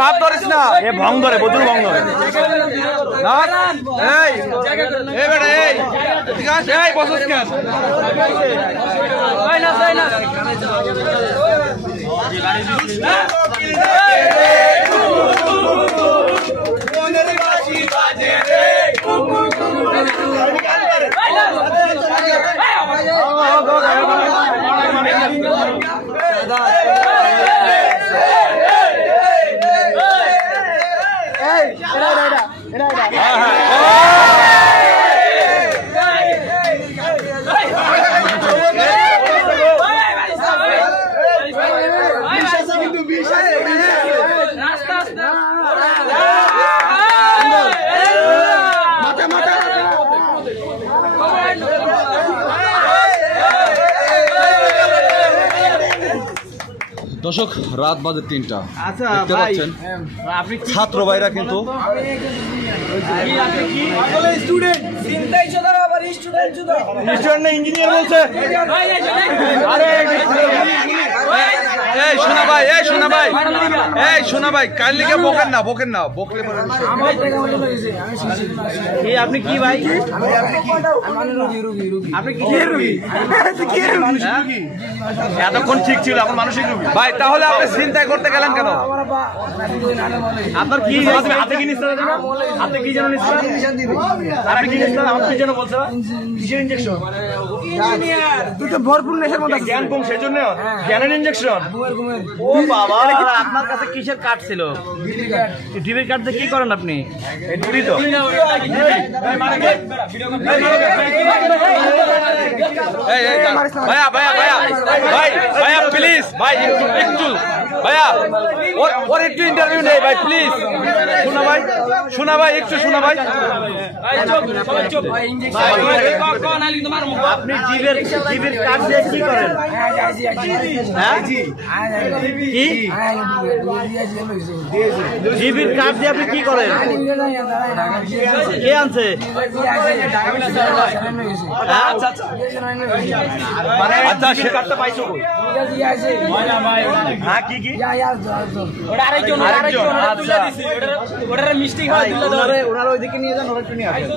ভাব ধরিস না, এ ভং ধরে, প্রচুর ভং ধরে। ঠিক আছে, এই বসস কেন? দর্শক, রাত বাজে ৩টা। দেখতে পাচ্ছেন ছাত্র ভাইরা কিন্তু ইঞ্জিনিয়ার বলছে। এই শোনা ভাই, এই শোনা ভাই, এই শোনা ভাই, কাল লিখে বকেন না, বকেন না, বকলে আপনি কি ভাই? আপনি কি রোগী? এতক্ষণ ঠিক ছিল, এখন মানসিক রোগী ভাই। তাহলে আপনি চিন্তা করতে গেলেন কেন? আপনার কি হাতে কি নিচ্ছেন? হাতে কি যেন নিচ্ছেন? আপনি কি নিচ্ছেন? আমার কি যেন বলছে? কিসের ইঞ্জেকশন? তুই তো ভরপুর নেশার মধ্যে জ্ঞান কম, সেজন্য জ্ঞানের ইঞ্জেকশন। ও বাবা, আপনার কাছে কিসের কার্ড ছিল? ডিবির কার্ড দিয়ে কি করেন আপনি? ডিবি তো ভাইয়া, ভাইয়া, ভাইয়া, ভাই, ভাইয়া প্লিজ, ভাই একটু, ভাইয়া ওর একটু ইন্টারভিউ নেই ভাই, প্লিজ। শোনা ভাই, শোনা ভাই, একটু শোনা ভাই। আপনি জিবির কার্ড দিয়ে কি করেন? কি জিবির কার্ড দিয়ে আপনি কি করেন? কে আনছে? আচ্ছা, সে কার্ডটা পাইছো? হ্যাঁ, কি কি? আরেকজন মিষ্টি ওনারা ওইদিকে নিয়ে যান, ওরা একটু নিয়ে আসেন।